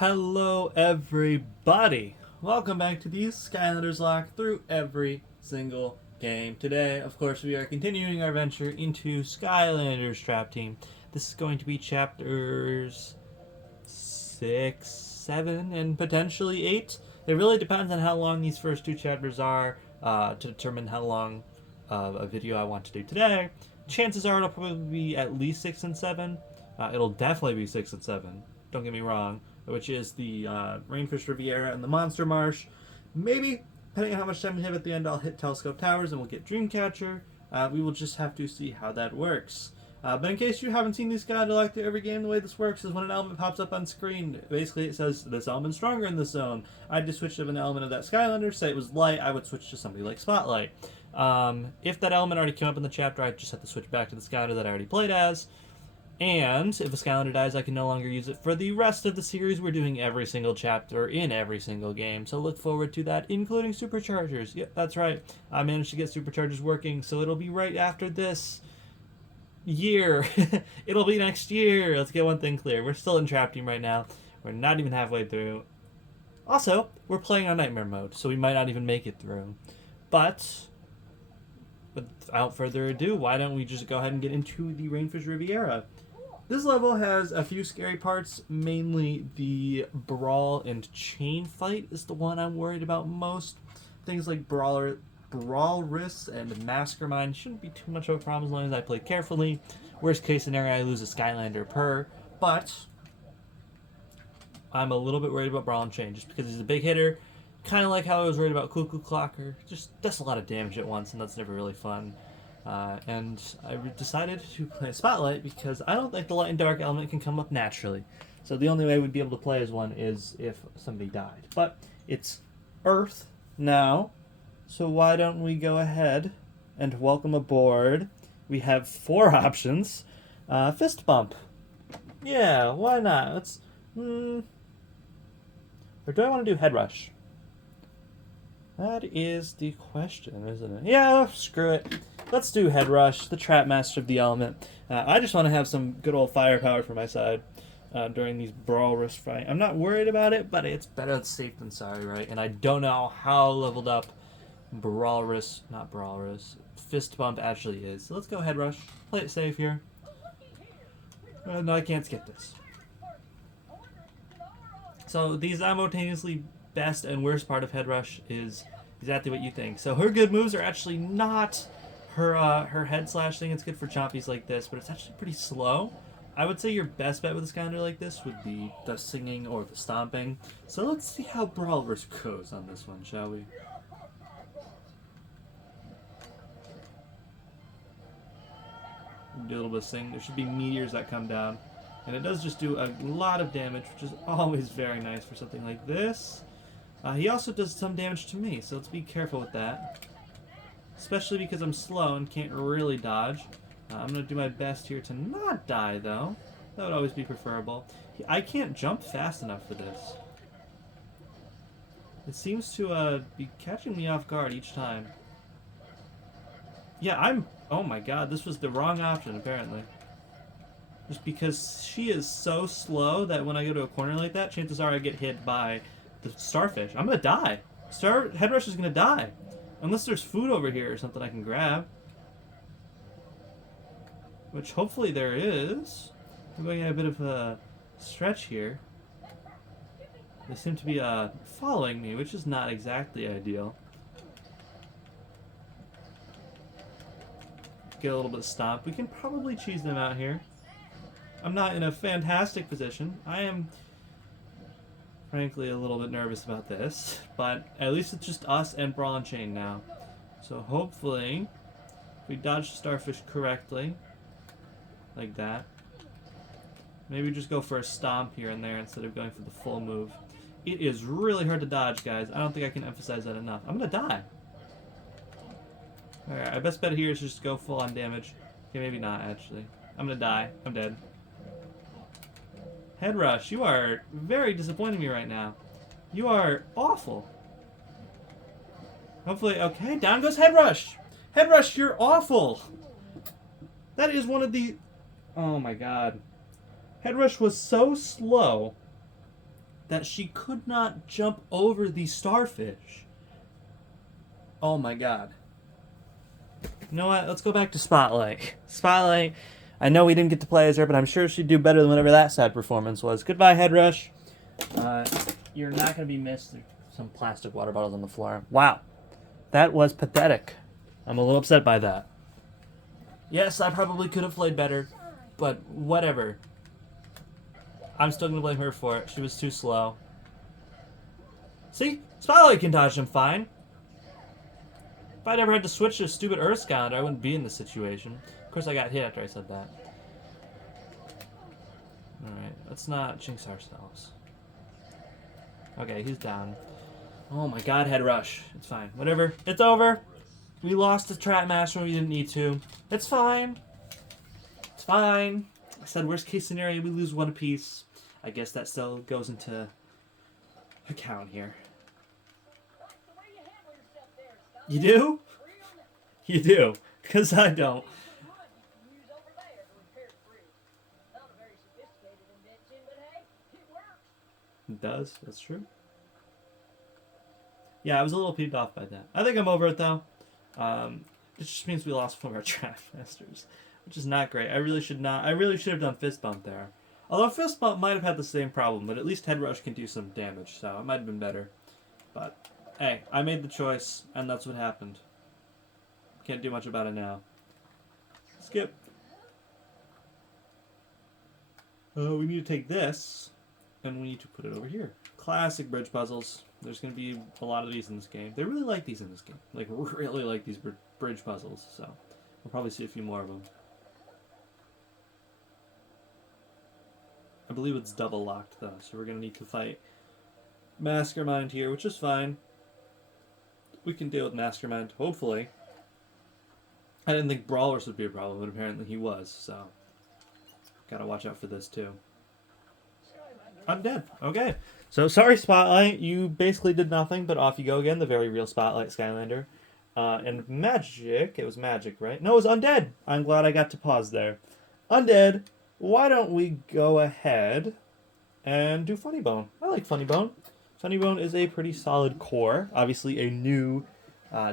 Hello everybody! Welcome back to the Skylanders Locke through every single game. Today, of course, we are continuing our venture into Skylanders Trap Team. This is going to be chapters 6, 7, and potentially 8. It really depends on how long these first two chapters are to determine how long a video I want to do today. Chances are it'll probably be at least 6 and 7. It'll definitely be 6 and 7. Don't get me wrong. Which is the Rainfish Riviera and the Monster Marsh. Maybe, depending on how much time we have at the end, I'll hit Telescope Towers and we'll get Dreamcatcher. We will just have to see how that works. But in case you haven't seen these Skylanders Locke through every game, the way this works is when an element pops up on screen, basically it says, this element's stronger in this zone. I'd just switch to an element of that Skylander. Say it was light, I would switch to somebody like Spotlight. If that element already came up in the chapter, I'd just have to switch back to the Skylander that I already played as. And if a Skylander dies, I can no longer use it for the rest of the series. We're doing every single chapter in every single game, so look forward to that, including Superchargers. Yep, that's right. I managed to get Superchargers working, so it'll be right after this year. It'll be next year. Let's get one thing clear. We're still in Trap Team right now. We're not even halfway through. Also, we're playing on Nightmare Mode, so we might not even make it through. But without further ado, why don't we just go ahead and get into the Rainfish Riviera? This level has a few scary parts, mainly the brawl and chain fight is the one I'm worried about most. Things like brawl risks and mastermind shouldn't be too much of a problem as long as I play carefully. Worst case scenario, I lose a Skylander per, but I'm a little bit worried about brawl and chain just because he's a big hitter. Kind of like how I was worried about Cuckoo Clocker. Just does a lot of damage at once, and that's never really fun. And I decided to play Spotlight because I don't think the light and dark element can come up naturally. So the only way we'd be able to play as one is if somebody died. But it's Earth now, so why don't we go ahead and welcome aboard. We have 4 options. Fist Bump. Yeah, why not? Let's... Or do I want to do Head Rush? That is the question, isn't it? Yeah, screw it. Let's do Head Rush, the Trap Master of the Element. I just want to have some good old firepower for my side during these brawl risk fights. I'm not worried about it, but it's better safe than sorry, right? And I don't know how leveled up Fist Bump actually is. So let's go Head Rush. Play it safe here. No, I can't skip this. So the simultaneously best and worst part of Head Rush is exactly what you think. So her good moves are actually not her head slash thing. It's good for chompies like this, but it's actually pretty slow. I would say your best bet with a Skylander like this would be the singing or the stomping. So let's see how Brawl Risk goes on this one, shall we? Do a little bit of sing. There should be meteors that come down. And it does just do a lot of damage, which is always very nice for something like this. He also does some damage to me, so let's be careful with that. Especially because I'm slow and can't really dodge. I'm going to do my best here to not die, though. That would always be preferable. I can't jump fast enough for this. It seems to be catching me off guard each time. Yeah, oh my god, this was the wrong option, apparently. Just because she is so slow that when I go to a corner like that, chances are I get hit by the starfish. I'm gonna die. Head Rush is gonna die. Unless there's food over here or something I can grab. Which hopefully there is. I'm going at a bit of a stretch here. They seem to be following me, which is not exactly ideal. Get a little bit stomped. We can probably cheese them out here. I'm not in a fantastic position. I am, frankly, a little bit nervous about this, but at least it's just us and Brawl and Chain now. So hopefully, if we dodge the starfish correctly, like that, maybe just go for a stomp here and there instead of going for the full move. It is really hard to dodge, guys. I don't think I can emphasize that enough. I'm gonna die. Alright, our best bet here is just go full on damage. Okay, maybe not, actually. I'm gonna die. I'm dead. Head Rush, you are very disappointing me right now. You are awful. Hopefully, okay, down goes Head Rush. Head Rush, you're awful. That is one of the... Oh my god. Head Rush was so slow that she could not jump over the starfish. Oh my god. You know what? Let's go back to Spotlight. Spotlight, I know we didn't get to play as her, but I'm sure she'd do better than whatever that sad performance was. Goodbye, Head Rush. You're not going to be missed. There's some plastic water bottles on the floor. Wow. That was pathetic. I'm a little upset by that. Yes, I probably could have played better, but whatever. I'm still going to blame her for it. She was too slow. See? Spotlight can dodge them fine. If I'd ever had to switch to a stupid Earth Skylander, I wouldn't be in this situation. Of course, I got hit after I said that. Alright, let's not jinx ourselves. Okay, he's down. Oh my god, Head Rush. It's fine. Whatever. It's over. We lost the Trap Master when we didn't need to. It's fine. It's fine. I said worst case scenario, we lose one apiece. I guess that still goes into account here. You do? You do. Because I don't. It does. That's true. Yeah, I was a little peeved off by that. I think I'm over it, though. It just means we lost one of our Trap Masters, which is not great. I really should have done Fist Bump there. Although Fist Bump might have had the same problem, but at least Head Rush can do some damage, so it might have been better. But, hey, I made the choice, and that's what happened. Can't do much about it now. Skip. We need to take this, and we need to put it over here. Classic bridge puzzles. There's going to be a lot of these in this game. They really like these in this game. Like, really like these bridge puzzles, so we'll probably see a few more of them. I believe it's double locked, though, so we're going to need to fight Mastermind here, which is fine. We can deal with Mastermind, hopefully. I didn't think Brawlers would be a problem, but apparently he was, so gotta watch out for this, too. I'm dead. Okay. So, sorry, Spotlight. You basically did nothing, but off you go again. The very real Spotlight Skylander. And Magic. It was Magic, right? No, it was Undead. I'm glad I got to pause there. Undead. Why don't we go ahead and do Funny Bone? I like Funny Bone. Funny Bone is a pretty solid core. Obviously, a new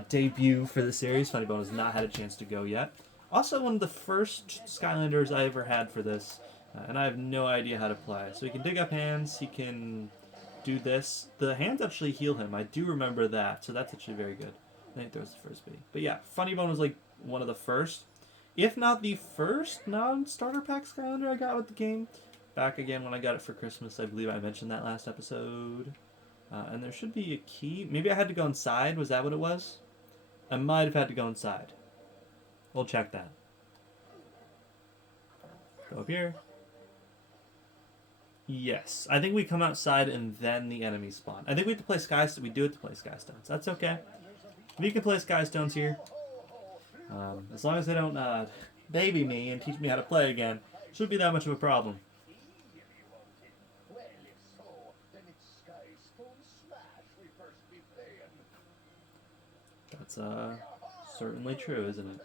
debut for the series. Funny Bone has not had a chance to go yet. Also, one of the first Skylanders I ever had for this. And I have no idea how to play. So he can dig up hands, he can do this. The hands actually heal him, I do remember that, so that's actually very good. I think that was the first bit. But yeah, Funny Bone was like one of the first, if not the first non-starter pack Skylander I got with the game. Back again when I got it for Christmas, I believe I mentioned that last episode. And there should be a key. Maybe I had to go inside, was that what it was? I might have had to go inside. We'll check that. Go up here. Yes, I think we come outside and then the enemies spawn. I think we have to play Skystones. We do have to play Skystones. That's okay. We can play Skystones here. As long as they don't baby me and teach me how to play again, shouldn't be that much of a problem. That's certainly true, isn't it?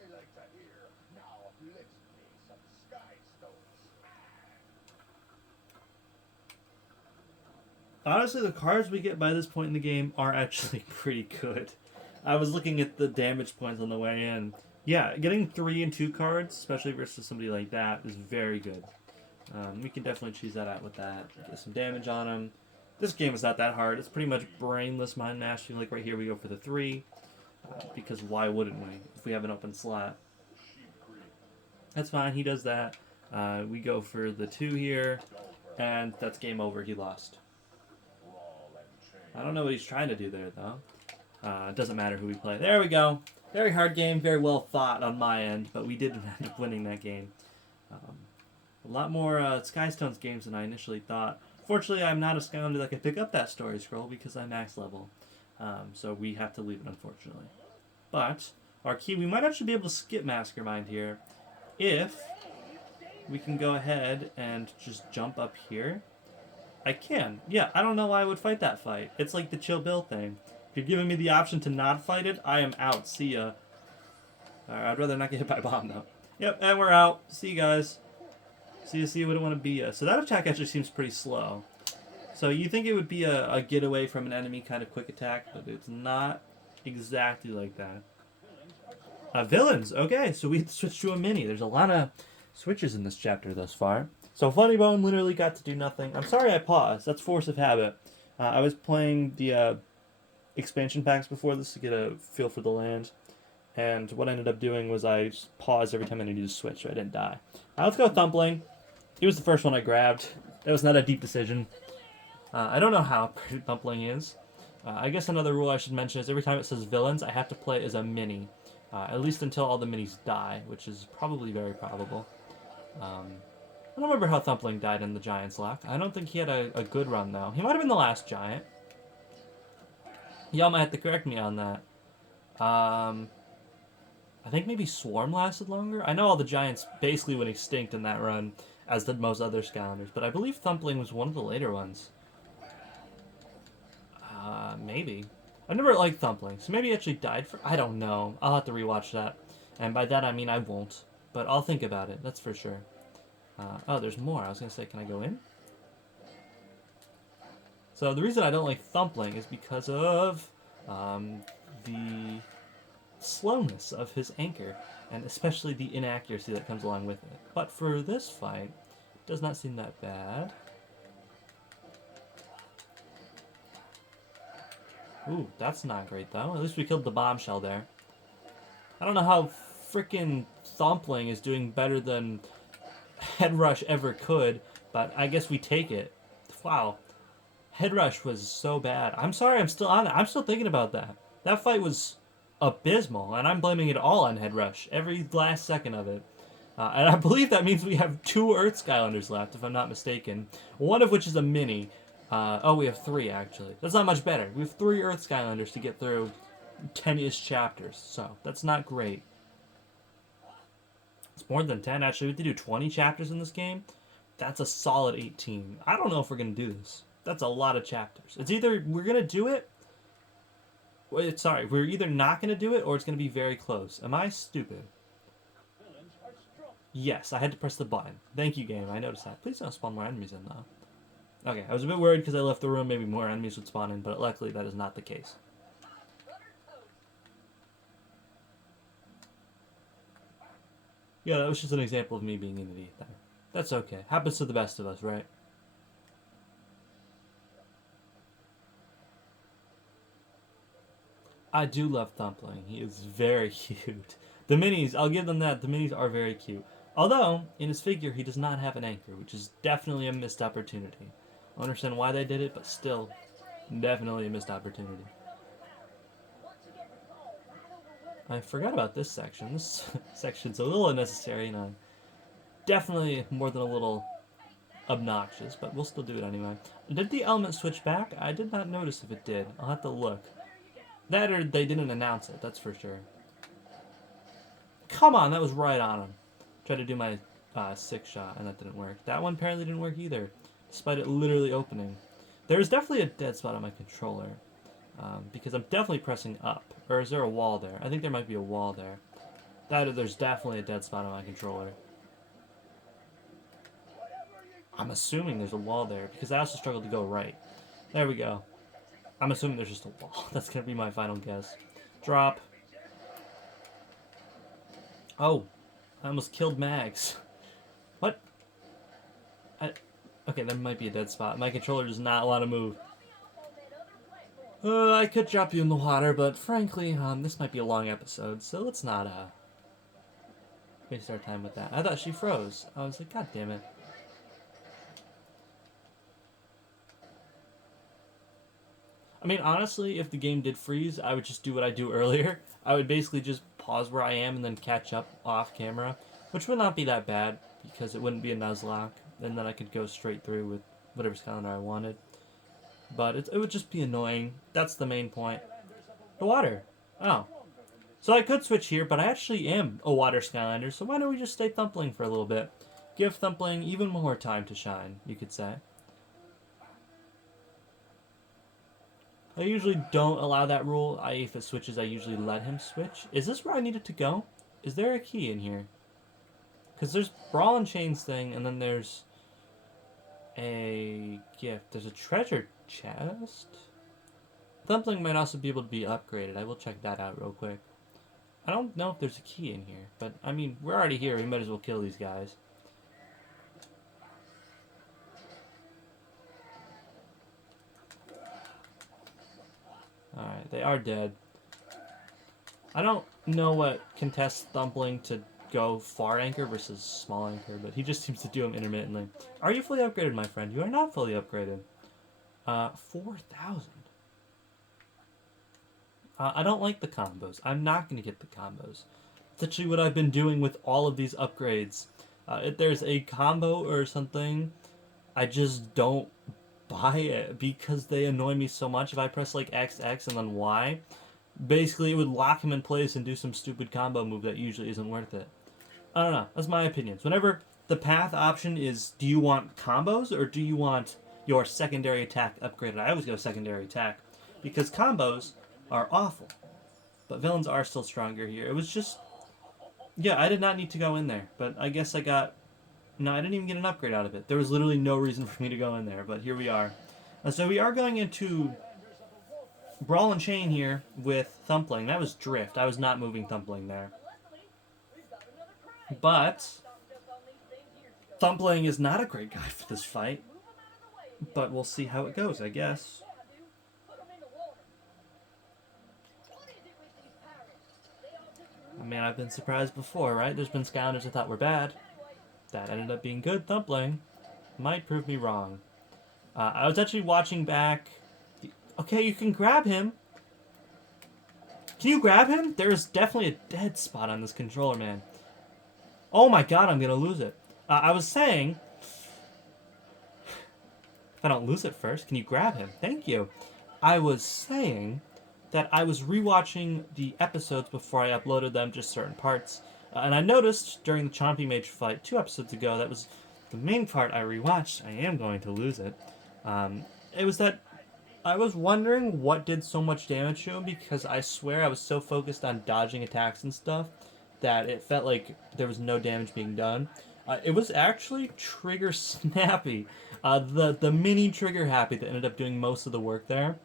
Honestly, the cards we get by this point in the game are actually pretty good. I was looking at the damage points on the way in. Yeah, getting 3 and 2 cards, especially versus somebody like that, is very good. We can definitely choose that out with that. Get some damage on him. This game is not that hard. It's pretty much brainless mind mastery. Like right here, we go for the 3. Because why wouldn't we if we have an open slot? That's fine. He does that. We go for the 2 here. And that's game over. He lost. I don't know what he's trying to do there, though. It doesn't matter who we play. There we go. Very hard game, very well thought on my end, but we did end up winning that game. A lot more Skystones games than I initially thought. Fortunately, I'm not a Skylander that can pick up that story scroll because I'm max level. So we have to leave it, unfortunately. But our key, we might actually be able to skip Mastermind here if we can go ahead and just jump up here. I can. Yeah, I don't know why I would fight that fight. It's like the Chill Bill thing. If you're giving me the option to not fight it, I am out. See ya. I'd rather not get hit by a bomb, though. Yep, and we're out. See you guys. See ya, we don't want to be ya. So that attack actually seems pretty slow. So you think it would be a getaway from an enemy kind of quick attack, but it's not exactly like that. Villains. Okay, so we switched to a mini. There's a lot of switches in this chapter thus far. So Funny Bone literally got to do nothing. I'm sorry I paused. That's force of habit. I was playing the expansion packs before this to get a feel for the land. And what I ended up doing was I just paused every time I needed to switch so I didn't die. Let's go Thumpling. He was the first one I grabbed. It was not a deep decision. I don't know how pretty Thumpling is. I guess another rule I should mention is every time it says villains, I have to play as a mini. At least until all the minis die, which is probably very probable. I don't remember how Thumpling died in the Giants Lock. I don't think he had a good run, though. He might have been the last Giant. Y'all might have to correct me on that. I think maybe Swarm lasted longer. I know all the Giants basically went extinct in that run, as did most other Skylanders, but I believe Thumpling was one of the later ones. Maybe. I never liked Thumpling, so maybe he actually died for... I don't know. I'll have to rewatch that. And by that I mean I won't. But I'll think about it, that's for sure. Oh, there's more. I was going to say, can I go in? So the reason I don't like Thumpling is because of the slowness of his anchor, and especially the inaccuracy that comes along with it. But for this fight, it does not seem that bad. Ooh, that's not great though. At least we killed the bombshell there. I don't know how frickin' Thumpling is doing better than Head Rush ever could, but I guess we take it. Wow. Head Rush was so bad. I'm sorry, I'm still on it. I'm still thinking about that. That fight was abysmal, and I'm blaming it all on Head Rush. Every last second of it. And I believe that means we have 2 Earth Skylanders left, if I'm not mistaken. One of which is a mini. Oh, we have 3, actually. That's not much better. We have 3 Earth Skylanders to get through 10-ish chapters, so that's not great. It's more than 10, actually. We have to do 20 chapters in this game. That's a solid 18. I don't know if we're going to do this. That's a lot of chapters. It's either we're going to do it... Wait, sorry, we're either not going to do it, or it's going to be very close. Am I stupid? Yes, I had to press the button. Thank you, game. I noticed that. Please don't spawn more enemies in, though. Okay, I was a bit worried because I left the room. Maybe more enemies would spawn in, but luckily that is not the case. Yeah, that was just an example of me being an idiot there. That's okay. Happens to the best of us, right? I do love Thumpling. He is very cute. The minis, I'll give them that. The minis are very cute. Although, in his figure, he does not have an anchor, which is definitely a missed opportunity. I don't understand why they did it, but still, definitely a missed opportunity. I forgot about this section. This section's a little unnecessary, and definitely more than a little obnoxious, but we'll still do it anyway. Did the element switch back? I did not notice if it did. I'll have to look. That or they didn't announce it, that's for sure. Come on, that was right on him. Tried to do my 6-shot, and that didn't work. That one apparently didn't work either, despite it literally opening. There's definitely a dead spot on my controller, because I'm definitely pressing up. Or is there a wall there? I think there might be a wall there. That or there's definitely a dead spot on my controller. I'm assuming there's a wall there, because I also struggled to go right. There we go. I'm assuming there's just a wall. That's going to be my final guess. Drop. Oh. I almost killed Mags. What? Okay, that might be a dead spot. My controller does not want to move. I could drop you in the water, but frankly, this might be a long episode, so let's not waste our time with that. I thought she froze. I was like, God damn it. I mean, honestly, if the game did freeze, I would just do what I do earlier. I would basically just pause where I am and then catch up off camera, which would not be that bad because it wouldn't be a Nuzlocke, and then I could go straight through with whatever Skylander I wanted. But it would just be annoying. That's the main point. The water. Oh. So I could switch here, but I actually am a water Skylander, so why don't we just stay Thumpling for a little bit? Give Thumpling even more time to shine, you could say. I usually don't allow that rule. If it switches, I usually let him switch. Is this where I needed to go? Is there a key in here? Because there's Brawl and Chains thing, and then there's a gift. There's a treasure chest. Thumpling might also be able to be upgraded. I will check that out real quick. I don't know if there's a key in here, but I mean, we're already here. We might as well kill these guys. Alright, they are dead. I don't know what contests Thumpling to go far anchor versus small anchor, but he just seems to do them intermittently. Are you fully upgraded, my friend? You are not fully upgraded. 4,000. I don't like the combos. I'm not going to get the combos. It's actually what I've been doing with all of these upgrades. If there's a combo or something, I just don't buy it because they annoy me so much. If I press like XX and then Y, basically it would lock him in place and do some stupid combo move that usually isn't worth it. I don't know. That's my opinions. Whenever the path option is, do you want combos or do you want your secondary attack upgraded? I always go secondary attack because combos are awful. But villains are still stronger here. It was just... yeah, I did not need to go in there. But I guess I got... no, I didn't even get an upgrade out of it. There was literally no reason for me to go in there. But here we are. So we are going into Brawl and Chain here with Thumpling. That was Drift. I was not moving Thumpling there. But Thumpling is not a great guy for this fight. But we'll see how it goes, I guess. I mean, I've been surprised before, right? There's been Skylanders I thought were bad. That ended up being good. Thumpling might prove me wrong. I was actually watching back... okay, you can grab him. Can you grab him? There's definitely a dead spot on this controller, man. Oh my god, I'm gonna lose it. I was saying... if I don't lose it first, can you grab him? Thank you. I was saying that I was rewatching the episodes before I uploaded them, just certain parts. And I noticed during the Chompy Mage fight 2 episodes ago, that was the main part I rewatched. I am going to lose it. It was that I was wondering what did so much damage to him, because I swear I was so focused on dodging attacks and stuff that it felt like there was no damage being done. It was actually Trigger Snappy, the mini Trigger Happy that ended up doing most of the work there.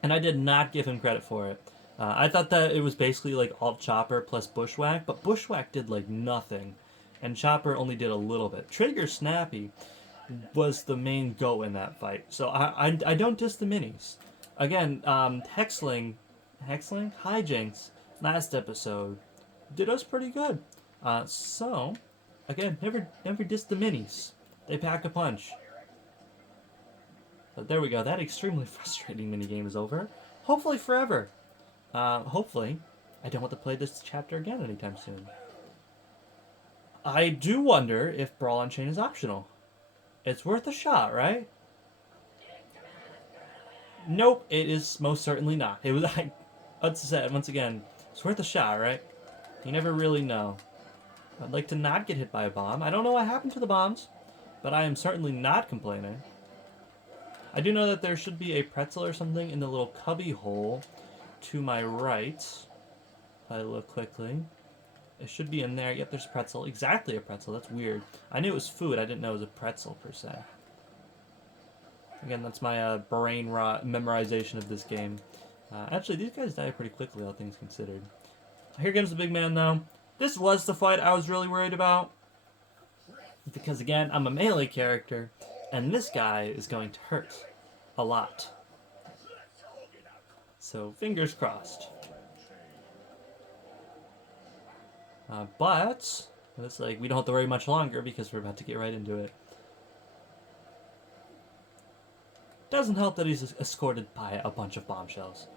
And I did not give him credit for it. I thought that it was basically like Alt Chopper plus Bushwhack, but Bushwhack did like nothing, and Chopper only did a little bit. Trigger Snappy was the main go in that fight, so I don't diss the minis. Again, Hijinks, last episode, did us pretty good. So, again, never diss the minis. They pack a punch. But there we go. That extremely frustrating minigame is over. Hopefully forever. Hopefully, I don't want to play this chapter again anytime soon. I do wonder if Brawl and Chain is optional. It's worth a shot, right? Nope, it is most certainly not. It was, once again, it's worth a shot, right? You never really know. I'd like to not get hit by a bomb. I don't know what happened to the bombs, but I am certainly not complaining. I do know that there should be a pretzel or something in the little cubby hole to my right. If I look quickly. It should be in there. Yep, there's a pretzel. Exactly a pretzel. That's weird. I knew it was food. I didn't know it was a pretzel, per se. Again, that's my brain rot memorization of this game. Actually, these guys die pretty quickly, all things considered. Here comes the big man, though. This was the fight I was really worried about. Because, again, I'm a melee character. And this guy is going to hurt a lot. So, fingers crossed. But, it's like, we don't have to worry much longer because we're about to get right into it. Doesn't help that he's escorted by a bunch of bombshells.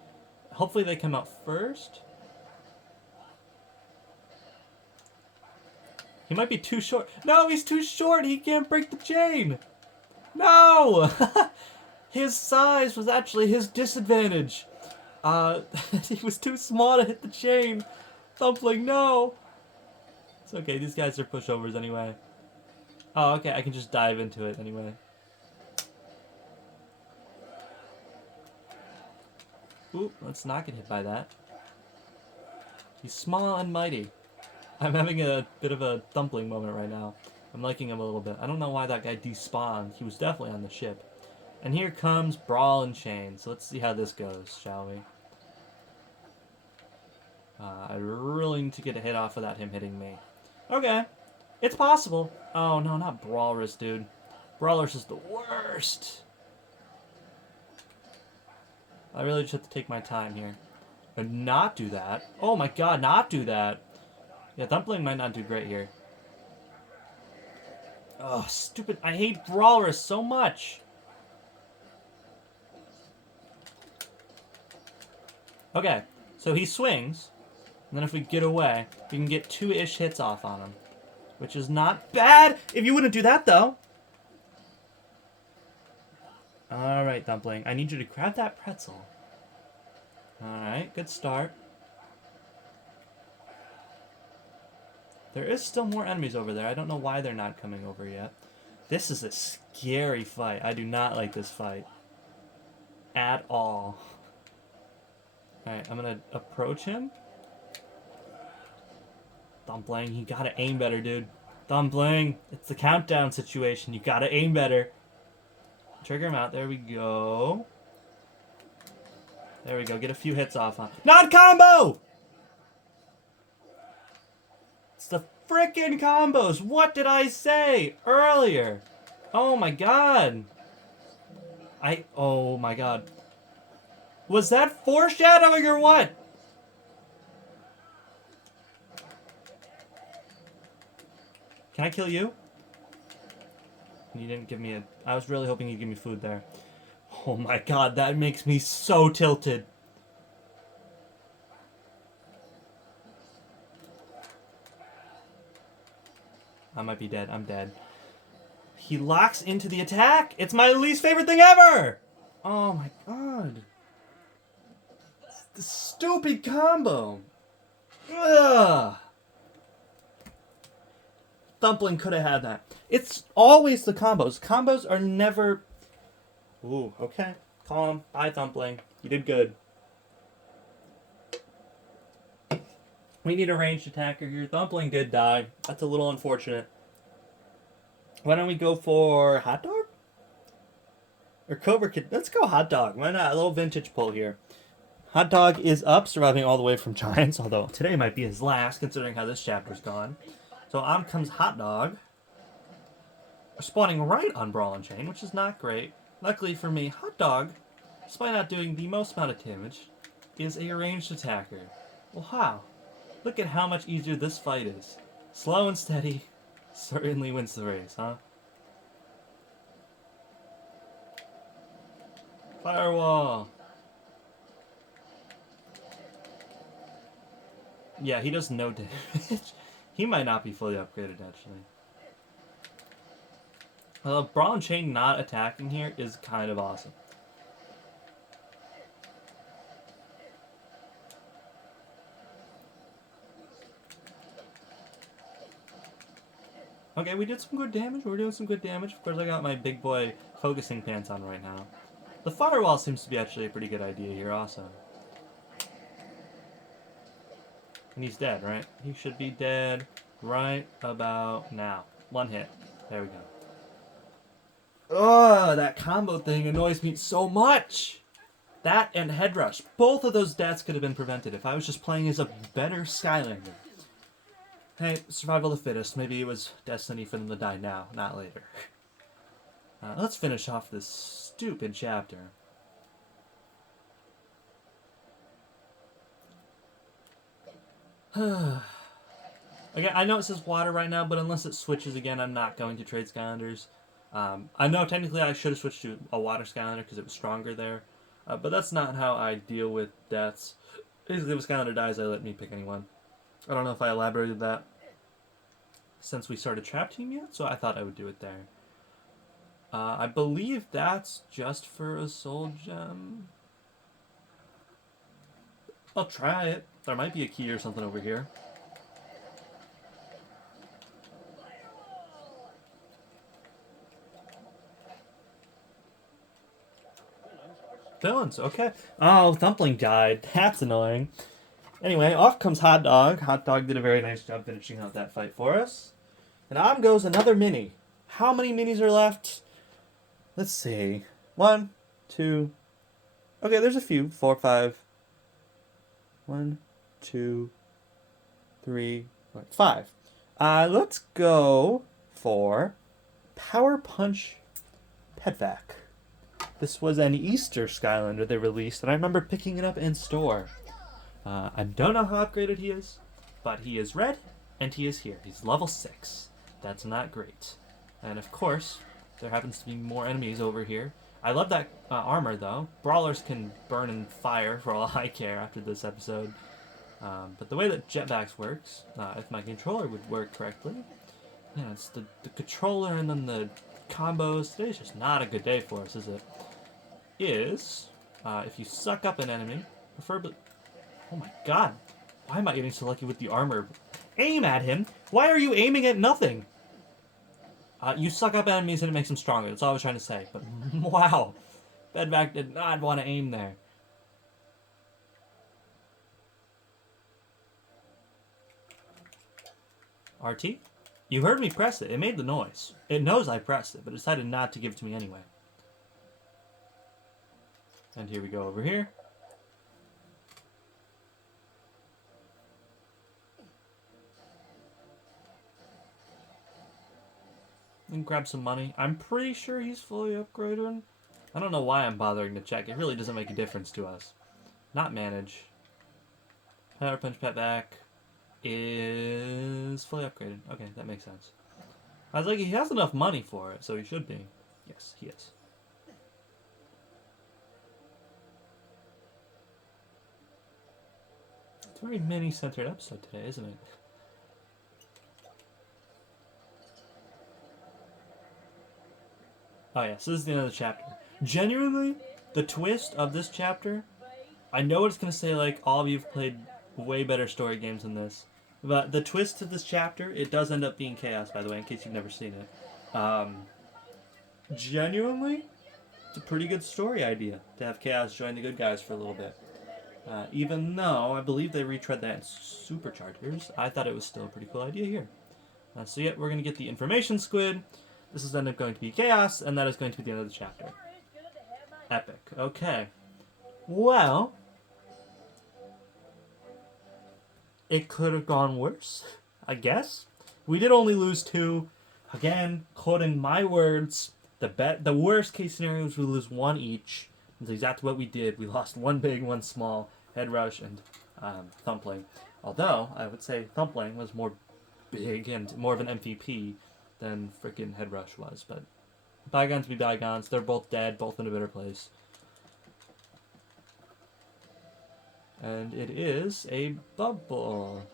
Hopefully they come out first. He might be too short. No, he's too short! He can't break the chain! No! His size was actually his disadvantage. He was too small to hit the chain. Thumpling, no! It's okay, these guys are pushovers anyway. Oh, okay, I can just dive into it anyway. Ooh, let's not get hit by that. He's small and mighty. I'm having a bit of a Thumpling moment right now. I'm liking him a little bit. I don't know why that guy despawned. He was definitely on the ship. And here comes Brawl and Chain. So let's see how this goes, shall we? I really need to get a hit off without him hitting me. Okay. It's possible. Oh, no, not Brawlers, dude. Brawlers is the worst. I really just have to take my time here. And not do that. Oh my god, not do that. Yeah, Thumpling might not do great here. Oh, stupid. I hate Brawlers so much. Okay, so he swings. And then if we get away, we can get 2-ish hits off on him. Which is not bad if you wouldn't do that, though. Alright, Dumpling. I need you to grab that pretzel. Alright, good start. There is still more enemies over there. I don't know why they're not coming over yet. This is a scary fight. I do not like this fight. At all. Alright, I'm gonna approach him. Dumpling, you gotta aim better, dude. Dumpling, it's the countdown situation. You gotta aim better. Trigger him out. There we go. There we go. Get a few hits off on. Not combo! It's the frickin' combos. What did I say earlier? Oh my god. Oh my god. Was that foreshadowing or what? Can I kill you? You didn't give me a... I was really hoping you'd give me food there. Oh my god, that makes me so tilted. I might be dead. I'm dead. He locks into the attack. It's my least favorite thing ever. Oh my god. The stupid combo. Ugh. Thumpling could have had that. It's always the combos. Combos are never... Ooh, okay. Calm. Bye, Thumpling. You did good. We need a ranged attacker here. Thumpling did die. That's a little unfortunate. Why don't we go for Hot Dog? Or Cobra Kid? Let's go Hot Dog. Why not? A little vintage pull here. Hot Dog is up, surviving all the way from Giants, although today might be his last, considering how this chapter's gone. So on comes Hot Dog. Spawning right on Brawl and Chain, which is not great. Luckily for me, Hot Dog, despite not doing the most amount of damage, is a ranged attacker. Well, how? Look at how much easier this fight is. Slow and steady certainly wins the race, huh? Firewall! Yeah, he does no damage. He might not be fully upgraded, actually. Brawl and Chain not attacking here is kind of awesome. Okay, we did some good damage. We're doing some good damage. Of course, I got my big boy focusing pants on right now. The firewall seems to be actually a pretty good idea here also. And he's dead, right? He should be dead right about now. One hit. There we go. Ugh, that combo thing annoys me so much! That and Head Rush. Both of those deaths could have been prevented if I was just playing as a better Skylander. Hey, survival of the fittest. Maybe it was destiny for them to die now, not later. Let's finish off this stupid chapter. Okay, I know it says water right now, but unless it switches again, I'm not going to trade Skylanders. I know technically I should have switched to a water Skylander because it was stronger there, but that's not how I deal with deaths. Basically, if a Skylander dies, they let me pick anyone. I don't know if I elaborated that since we started Trap Team yet, so I thought I would do it there. I believe that's just for a soul gem. I'll try it. There might be a key or something over here. Villains, okay. Oh, Thumpling died. That's annoying. Anyway, off comes Hot Dog. Hot Dog did a very nice job finishing out that fight for us. And on goes another mini. How many minis are left? Let's see. 1, 2. Okay, there's a few. 4, 5. 1, 2, 3, 4, 5. Let's go for Power Punch Petvac. This was an Easter Skylander they released, and I remember picking it up in store. I don't know how upgraded he is, but he is red, and he is here. He's level 6. That's not great. And of course, there happens to be more enemies over here. I love that armor, though. Brawlers can burn in fire for all I care after this episode. But the way that jetpacks works, if my controller would work correctly, yeah, it's the controller and then the combos. Today's just not a good day for us, is it? If you suck up an enemy, preferably... Oh my god, why am I getting so lucky with the armor? Aim at him? Why are you aiming at nothing? You suck up enemies and it makes them stronger. That's all I was trying to say. But wow, Bedvac did not want to aim there. RT? You heard me press it. It made the noise. It knows I pressed it, but it decided not to give it to me anyway. And here we go over here. And grab some money. I'm pretty sure he's fully upgraded. I don't know why I'm bothering to check. It really doesn't make a difference to us. Not manage. Power Punch Petvac is fully upgraded. Okay, that makes sense. I was like, he has enough money for it, so he should be. Yes, he is. It's a very mini-centered episode today, isn't it? Oh yeah, so this is the end of the chapter. Genuinely, the twist of this chapter, I know it's going to say, like, all of you have played way better story games than this, but the twist to this chapter, it does end up being chaos, by the way, in case you've never seen it. Genuinely, it's a pretty good story idea to have chaos join the good guys for a little bit. Even though I believe they retread that in Superchargers, I thought it was still a pretty cool idea here. So yeah, we're going to get the information squid. This is then going to be chaos, and that is going to be the end of the chapter. Epic. Okay. Well, it could have gone worse, I guess. We did only lose 2. Again, quoting my words, the worst case scenario is we lose 1 each. That's exactly what we did. We lost 1 big, 1 small, Head Rush, and Thumpling. Although, I would say Thumpling was more big and more of an MVP than frickin' Head Rush was, but bygones be bygones. They're both dead, both in a better place. And it is a bubble.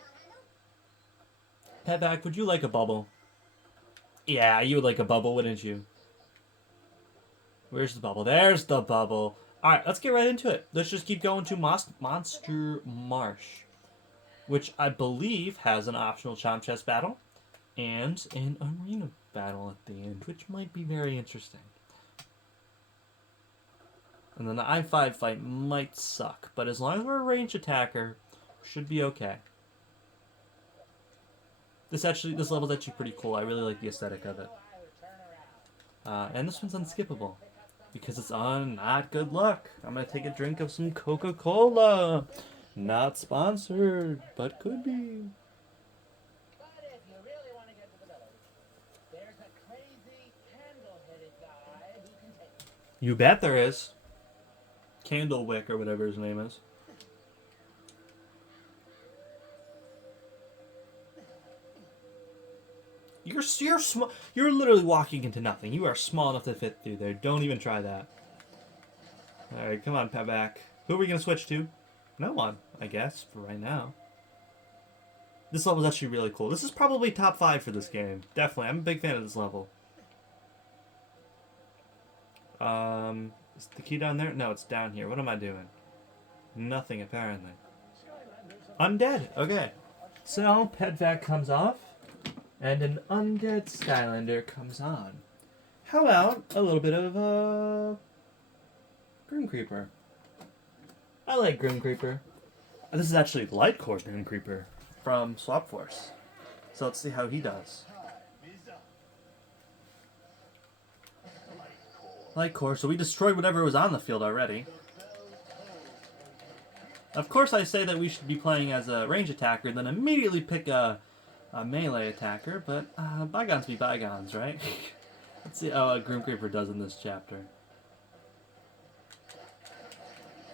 Petvac, would you like a bubble? Yeah, you would like a bubble, wouldn't you? Where's the bubble? There's the bubble. Alright, let's get right into it. Let's just keep going to Monster Marsh, which I believe has an optional Chomp Chest battle and an arena battle at the end, which might be very interesting. And then the I-5 fight might suck, but as long as we're a ranged attacker, we should be okay. This level's actually pretty cool. I really like the aesthetic of it. And this one's unskippable, because it's on Not Good Luck. I'm going to take a drink of some Coca-Cola. Not sponsored, but could be. You bet there is. Candlewick or whatever his name is. You're small. You're literally walking into nothing. You are small enough to fit through there. Don't even try that. All right, come on, Petvac. Who are we gonna switch to? No one, I guess, for right now. This level is actually really cool. This is probably top 5 for this game. Definitely, I'm a big fan of this level. Is the key down there? No, it's down here. What am I doing? Nothing, apparently. Undead. Okay. So, Petvac comes off, and an undead Skylander comes on. How about a little bit of, Grim Creeper? I like Grim Creeper. This is actually Lightcore Grim Creeper from Swap Force. So let's see how he does. Light core, so we destroyed whatever was on the field already. Of course I say that we should be playing as a range attacker, then immediately pick a melee attacker, but bygones be bygones, right? Let's see how a Grim Creeper does in this chapter.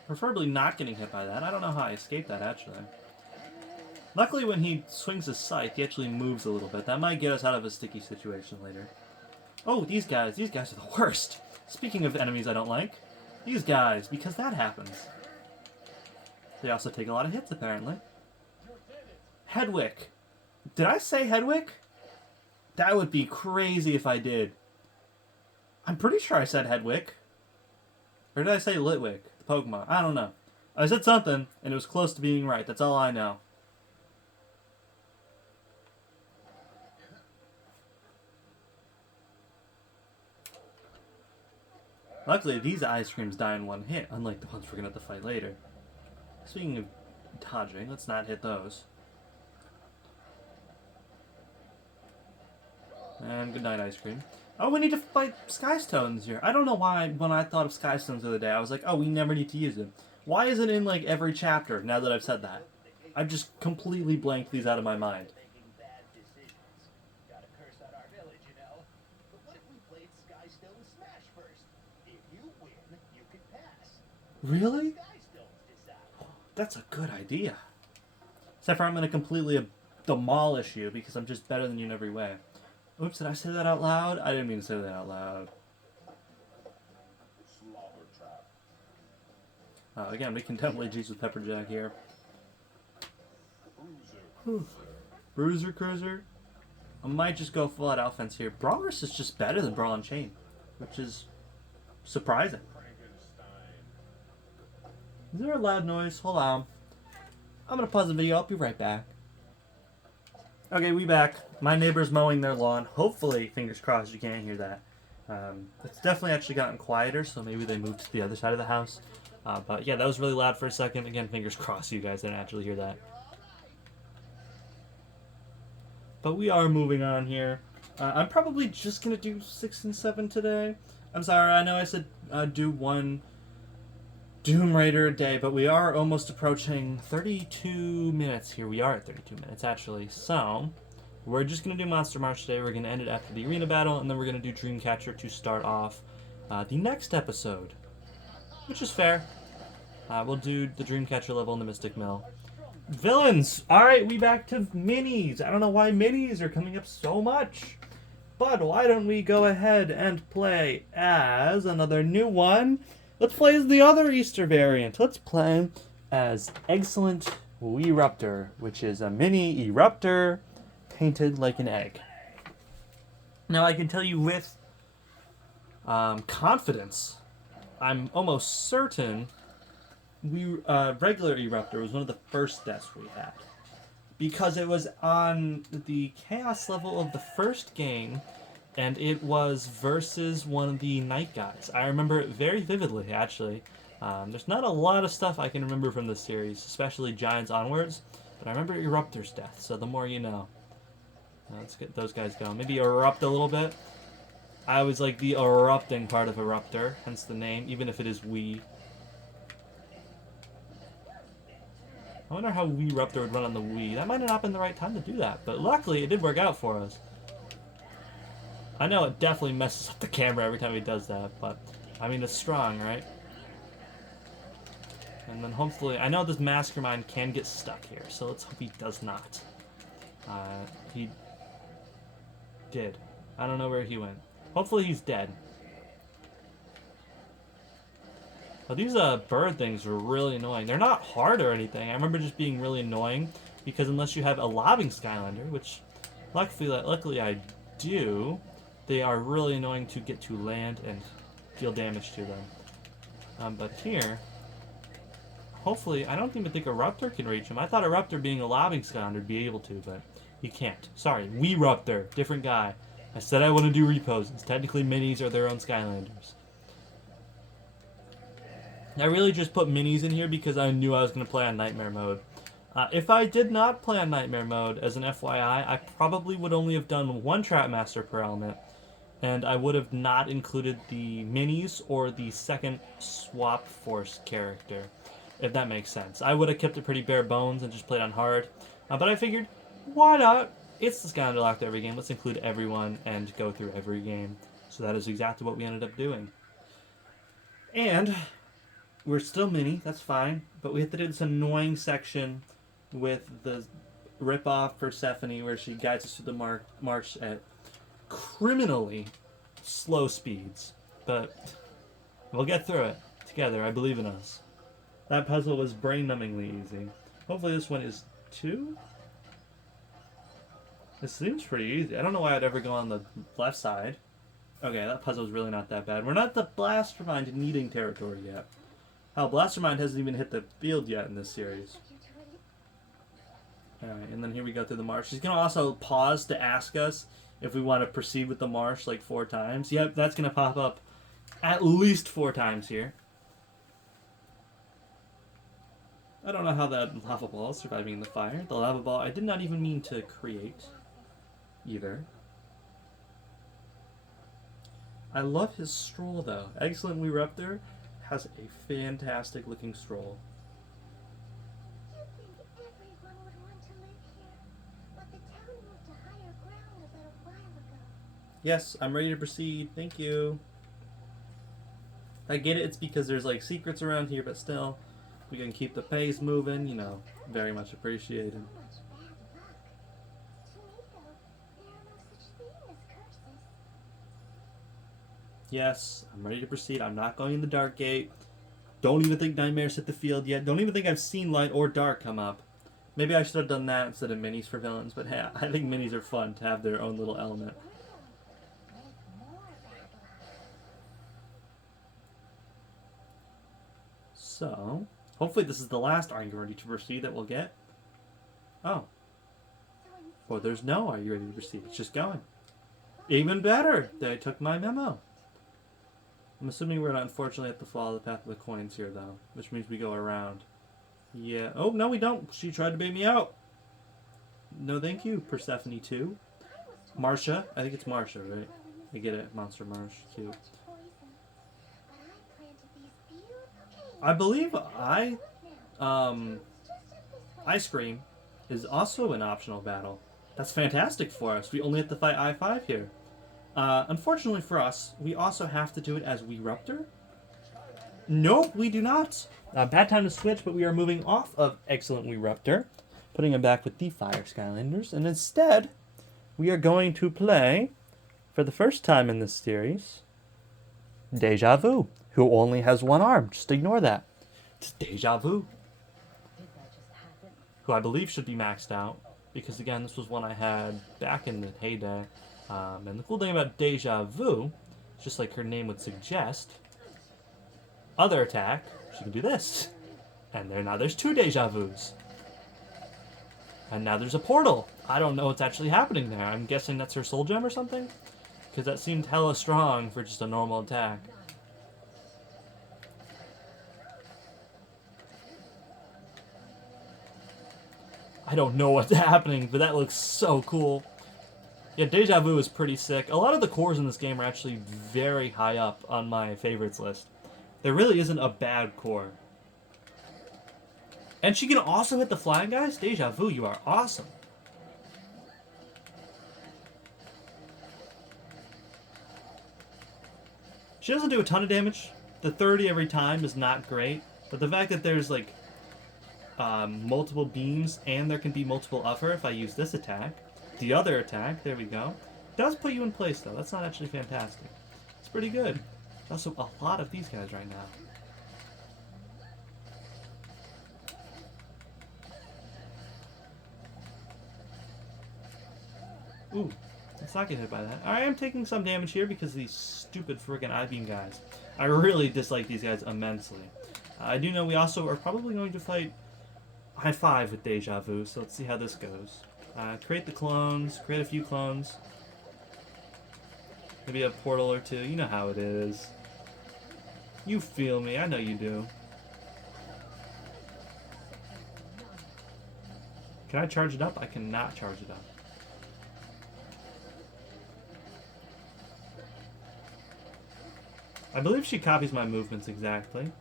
Preferably not getting hit by that. I don't know how I escaped that, actually. Luckily, when he swings his scythe, he actually moves a little bit. That might get us out of a sticky situation later. Oh, these guys are the worst. Speaking of enemies I don't like, these guys, because that happens. They also take a lot of hits, apparently. Hedwick. Did I say Hedwick? That would be crazy if I did. I'm pretty sure I said Hedwick. Or did I say Litwick, the Pokemon? I don't know. I said something, and it was close to being right. That's all I know. Luckily, these ice creams die in one hit, unlike the ones we're going to have to fight later. Speaking of dodging, let's not hit those. And good night, ice cream. Oh, we need to fight Sky Stones here. I don't know why, when I thought of Sky Stones the other day, I was like, oh, we never need to use them. Why isn't it in, like, every chapter, now that I've said that? I've just completely blanked these out of my mind. Really? That's a good idea. Except for I'm going to completely demolish you because I'm just better than you in every way. Oops, did I say that out loud? I didn't mean to say that out loud. Again, we can definitely cheese with Pepperjack here. Bruiser Cruiser. I might just go full out offense here. Brawlers is just better than Brawl and Chain, which is surprising. Is there a loud noise? Hold on. I'm going to pause the video. I'll be right back. Okay, we back. My neighbor's mowing their lawn. Hopefully, fingers crossed, you can't hear that. It's definitely actually gotten quieter, so maybe they moved to the other side of the house. But yeah, that was really loud for a second. Again, fingers crossed you guys didn't actually hear that. But we are moving on here. I'm probably just going to do 6 and 7 today. I'm sorry, I know I said do one Doom Raider a day, but we are almost approaching 32 minutes here. We are at 32 minutes, actually. So, we're just going to do Monster March today. We're going to end it after the arena battle, and then we're going to do Dreamcatcher to start off the next episode, which is fair. We'll do the Dreamcatcher level in the Mystic Mill. Villains! Alright, we back to minis. I don't know why minis are coming up so much, but why don't we go ahead and play as another new one? Let's play as the other Easter variant. Let's play as Excellent Eruptor, which is a mini Eruptor painted like an egg. Now, I can tell you with confidence, I'm almost certain regular Eruptor was one of the first deaths we had. Because it was on the Chaos level of the first game, and it was versus one of the Night Guys. I remember it very vividly, actually. There's not a lot of stuff I can remember from this series, especially Giants onwards, but I remember Eruptor's death, so the more you know. Let's get those guys going. Maybe erupt a little bit. I was like the erupting part of Eruptor, hence the name, even if it is we. I wonder how Wii Eruptor would run on the Wii. That might have not been the right time to do that, but luckily it did work out for us. I know it definitely messes up the camera every time he does that, but I mean, it's strong, right? And then hopefully, I know this Mastermind can get stuck here, so let's hope he does not. He did. I don't know where he went. Hopefully he's dead. But these bird things are really annoying. They're not hard or anything. I remember just being really annoying because unless you have a lobbing Skylander, which luckily I do, they are really annoying to get to land and deal damage to them. But here, hopefully, I don't even think Eruptor can reach him. I thought Eruptor being a lobbing Skylander would be able to, but he can't. Sorry, Wii Eruptor, different guy. I said I want to do reposes. Technically, minis are their own Skylanders. I really just put minis in here because I knew I was going to play on Nightmare Mode. If I did not play on Nightmare Mode, as an FYI, I probably would only have done one Trap Master per element, And I would have not included the minis or the second swap force character, if that makes sense. I would have kept it pretty bare bones and just played on hard. But I figured, why not? It's the Skylander Locke every game. Let's include everyone and go through every game. So that is exactly what we ended up doing. And we're still mini, that's fine. But we have to do this annoying section with the rip-off Persephone where she guides us through the march at criminally slow speeds. But we'll get through it together. I believe in us. That puzzle was brain-numbingly easy. Hopefully this one is 2? This seems pretty easy. I don't know why I'd ever go on the left side. Okay, that puzzle's really not that bad. We're not at the Blastermind needing territory yet. Hell, Blastermind hasn't even hit the field yet in this series. Alright, and then here we go through the marsh. She's going to also pause to ask us if we want to proceed with the marsh like 4 times. Yep, that's going to pop up at least 4 times here. I don't know how that lava ball is surviving in the fire. The lava ball I did not even mean to create either. I love his stroll though. Excellent Wee Raptor has a fantastic looking stroll. You'd think everyone would want to live here, but the town moved to higher ground about a while ago. Yes, I'm ready to proceed. Thank you. I get it, it's because there's like secrets around here, but still, we can keep the pace moving, you know, very much appreciated. So much bad luck. To me, though, there are no such thing as curses. Yes, I'm ready to proceed. I'm not going in the dark gate. Don't even think Nightmares hit the field yet. Don't even think I've seen light or dark come up. Maybe I should have done that instead of minis for villains, but hey, I think minis are fun to have their own little element. Make more bad luck. So, hopefully this is the last Are You Ready to Proceed that we'll get. Oh. Well, there's no Are You Ready to Proceed. It's just going. Even better! They took my memo. I'm assuming we're not unfortunately have to follow the path of the coins here, though. Which means we go around. Yeah. Oh, no, we don't. She tried to bait me out. No, thank you, Persephone 2. Marsha. I think it's Marsha, right? I get it. Monster Marsh. Cute. I believe Ice Cream is also an optional battle. That's fantastic for us. We only have to fight I-5 here. Unfortunately for us, we also have to do it as Wee Raptor. Nope, we do not. Bad time to switch, but we are moving off of Excellent Wee Raptor, putting him back with the Fire Skylanders, and instead, we are going to play, for the first time in this series, Deja Vu, who only has 1 arm. Just ignore that. It's Deja Vu, who I believe should be maxed out, because again, this was one I had back in the heyday. And the cool thing about Deja Vu, just like her name would suggest, other attack, she can do this. And now there's 2 Deja Vus. And now there's a portal. I don't know what's actually happening there. I'm guessing that's her soul gem or something? Because that seemed hella strong for just a normal attack. I don't know what's happening, but that looks so cool. Yeah, Deja Vu is pretty sick. A lot of the cores in this game are actually very high up on my favorites list. There really isn't a bad core. And she can also hit the flying guys? Deja Vu, you are awesome. She doesn't do a ton of damage. The 30 every time is not great. But the fact that there's like multiple beams and there can be multiple of her if I use this attack. The other attack, there we go. Does put you in place though. That's not actually fantastic. It's pretty good. There's also a lot of these guys right now. Ooh, let's not get hit by that. I am taking some damage here because of these stupid friggin' I-beam guys. I really dislike these guys immensely. I do know we also are probably going to fight I-5 with Deja Vu, so let's see how this goes. Create the clones, create a few clones. Maybe a portal or 2, you know how it is. You feel me, I know you do. Can I charge it up? I cannot charge it up. I believe she copies my movements exactly.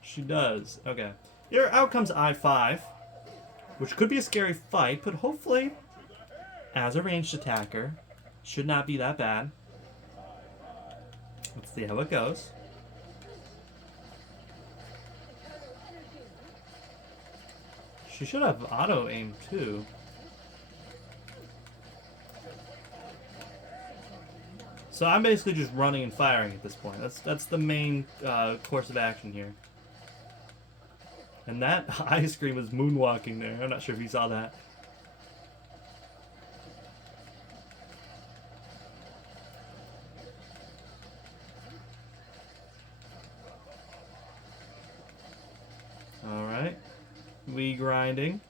She does. Okay. Here out comes I-5, which could be a scary fight, but hopefully, as a ranged attacker, should not be that bad. Let's see how it goes. She should have auto aim too. So I'm basically just running and firing at this point. That's the main course of action here. And that ice cream was moonwalking there. I'm not sure if you saw that. Alright. We grinding.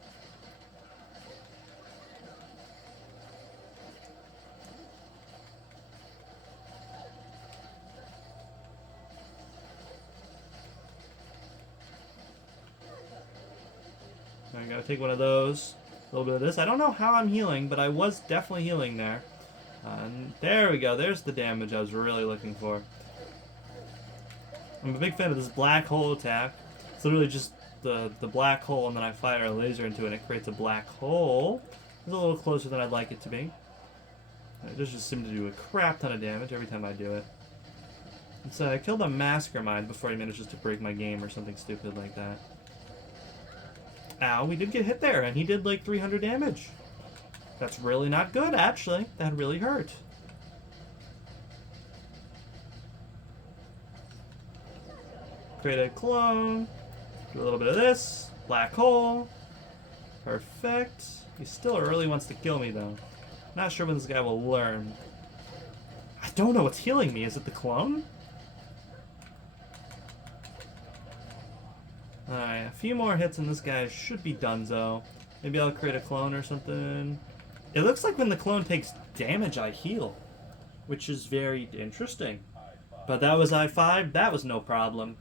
I gotta take one of those. A little bit of this. I don't know how I'm healing, but I was definitely healing there. And there we go. There's the damage I was really looking for. I'm a big fan of this black hole attack. It's literally just the black hole, and then I fire a laser into it, and it creates a black hole. It's a little closer than I'd like it to be. It does just seem to do a crap ton of damage every time I do it. And so I killed a Mastermind before he manages to break my game or something stupid like that. Ow, we did get hit there, and he did like 300 damage. That's really not good, actually. That really hurt. Create a clone. Do a little bit of this. Black hole. Perfect. He still really wants to kill me, though. Not sure when this guy will learn. I don't know what's healing me. Is it the clone? Alright, a few more hits and this guy should be donezo. Maybe I'll create a clone or something. It looks like when the clone takes damage, I heal. Which is very interesting. But that was I-5. That was no problem.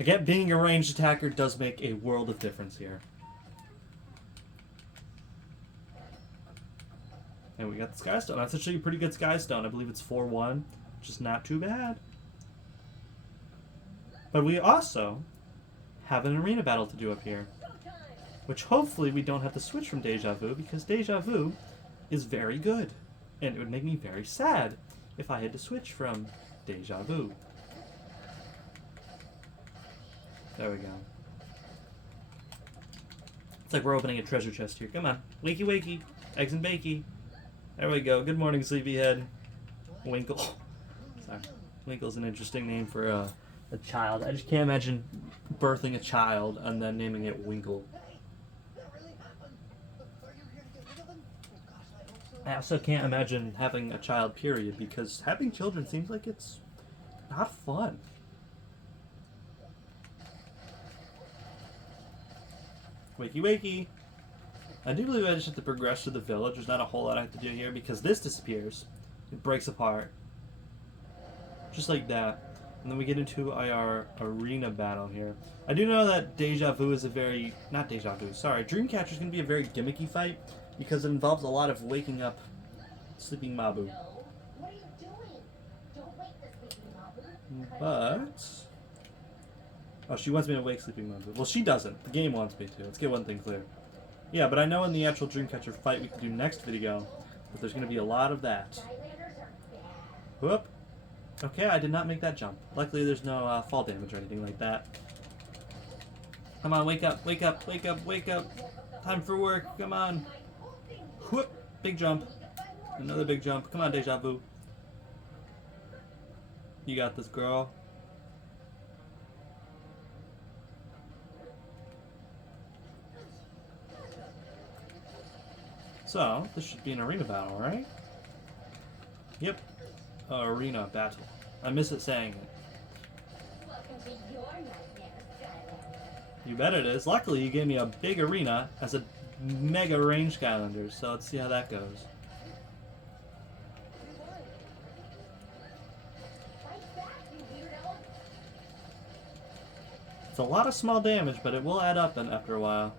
Again, being a ranged attacker does make a world of difference here. And we got the Sky Stone. That's actually a pretty good Sky Stone. I believe it's 4-1. Which is not too bad. But we also have an arena battle to do up here. Which hopefully we don't have to switch from Deja Vu, because Deja Vu is very good. And it would make me very sad if I had to switch from Deja Vu. There we go. It's like we're opening a treasure chest here. Come on. Wakey wakey. Eggs and bakey. There we go. Good morning, sleepyhead. Winkle. Sorry. Winkle's an interesting name for a child. I just can't imagine birthing a child and then naming it Winkle. I also can't imagine having a child, period, because having children seems like it's not fun. Wakey wakey. I do believe I just have to progress to the village. There's not a whole lot I have to do here because this disappears. It breaks apart. Just like that. And then we get into our arena battle here. I do know that Deja Vu is a very... Not Deja Vu, sorry. Dreamcatcher is going to be a very gimmicky fight because it involves a lot of waking up Sleeping Mabu. What are you doing? Don't wake the sleeping Mabu. But... Oh, she wants me to wake Sleeping Mabu. Well, she doesn't. The game wants me to. Let's get one thing clear. Yeah, but I know in the actual Dreamcatcher fight we can do next video that there's going to be a lot of that. Skylanders are bad. Whoop. Okay, I did not make that jump. Luckily, there's no fall damage or anything like that. Come on, wake up, wake up, wake up, wake up. Time for work, come on. Whoop, big jump. Another big jump. Come on, Deja Vu. You got this, girl. So, this should be an arena battle, right? Yep. Arena battle. I miss it saying it. Welcome to your nightmare, Skylander. You bet it is. Luckily, you gave me a big arena as a mega range Skylanders, so let's see how that goes. Fight back, you weirdo. It's a lot of small damage, but it will add up after a while.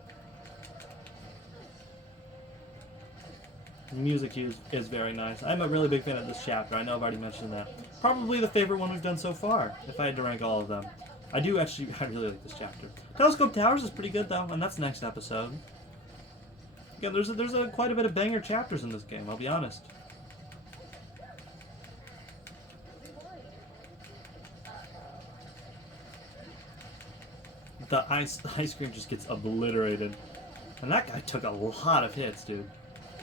The music is very nice. I'm a really big fan of this chapter. I know I've already mentioned that. probably the favorite one we've done so far, if I had to rank all of them. I really like this chapter. Telescope Towers is pretty good though, and that's next episode. Again, there's quite a bit of banger chapters in this game, I'll be honest. The ice cream just gets obliterated. And that guy took a lot of hits, dude.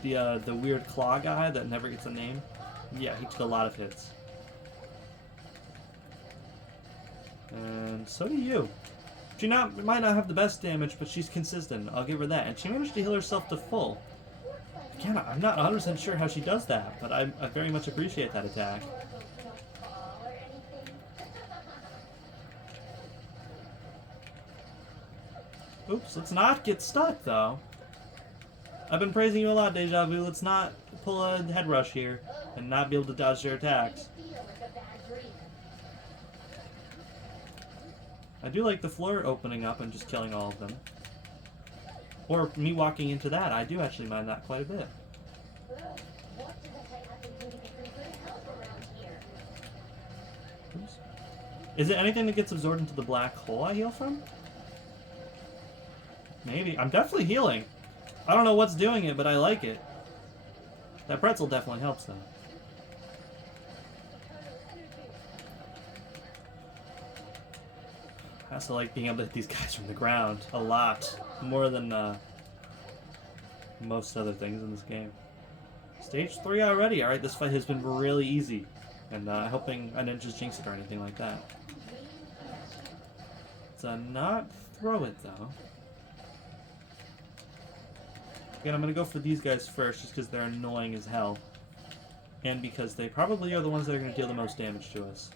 The weird claw guy that never gets a name. Yeah, he took a lot of hits. And so do you. She might not have the best damage, but she's consistent. I'll give her that. And she managed to heal herself to full. Again, I'm not 100% sure how she does that, but I very much appreciate that attack. Oops, let's not get stuck, though. I've been praising you a lot, Deja Vu. Let's not pull a head rush here and not be able to dodge their attacks. I do like the floor opening up and just killing all of them. Or me walking into that. I do actually mind that quite a bit. Oops. Is it anything that gets absorbed into the black hole I heal from? Maybe. I'm definitely healing. I don't know what's doing it, but I like it. That pretzel definitely helps, though. I also like being able to hit these guys from the ground a lot. More than most other things in this game. Stage 3 already. Alright, this fight has been really easy. And hoping I didn't just jinx it or anything like that. So not throw it, though. Again, I'm going to go for these guys first just because they're annoying as hell. And because they probably are the ones that are going to deal the most damage to us.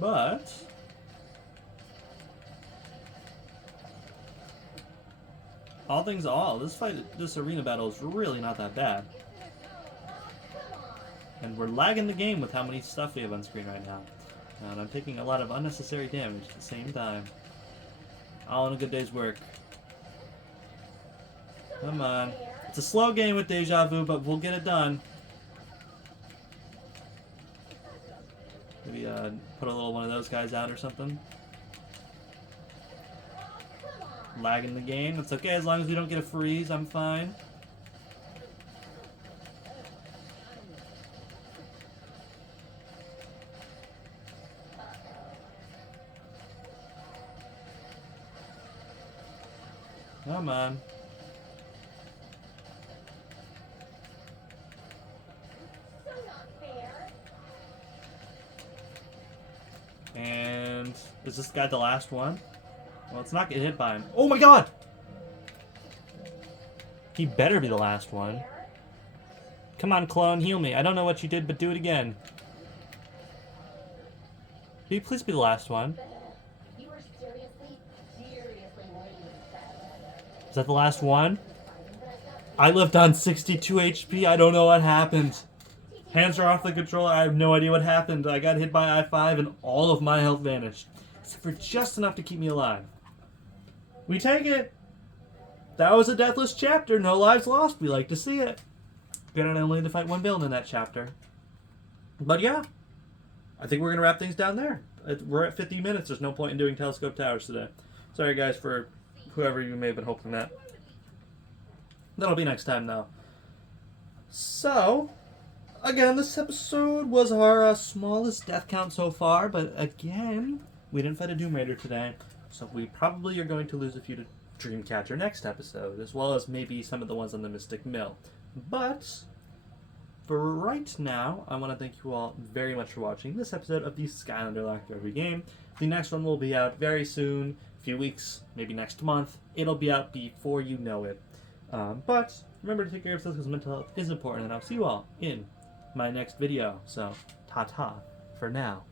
But all things all, this arena battle is really not that bad. And we're lagging the game with how many stuff we have on screen right now. And I'm taking a lot of unnecessary damage at the same time. All in a good day's work. Come on. It's a slow game with Deja Vu, but we'll get it done. Maybe put a little one of those guys out or something. Lagging the game. It's okay as long as we don't get a freeze. I'm fine. Come on. And is this guy the last one? Well, let's not get hit by him. Oh my god! He better be the last one. Come on, clone, heal me. I don't know what you did, but do it again. Can you please be the last one? Is that the last one? I lived on 62 HP. I don't know what happened. Hands are off the controller. I have no idea what happened. I got hit by I-5 and all of my health vanished. Except for just enough to keep me alive. We take it. That was a deathless chapter. No lives lost. We like to see it. Granted, I only had to fight one villain in that chapter. But yeah. I think we're going to wrap things down there. We're at 50 minutes. There's no point in doing Telescope Towers today. Sorry, guys, for whoever you may have been hoping that. That'll be next time, though. So, again, this episode was our smallest death count so far, but again, we didn't fight a Doom Raider today, so we probably are going to lose a few to Dreamcatcher next episode, as well as maybe some of the ones on the Mystic Mill. But, for right now, I want to thank you all very much for watching this episode of the Skylander Locke Every Game. The next one will be out very soon, a few weeks, maybe next month. It'll be out before you know it. But remember to take care of yourselves because mental health is important, and I'll see you all in my next video. So, ta-ta for now.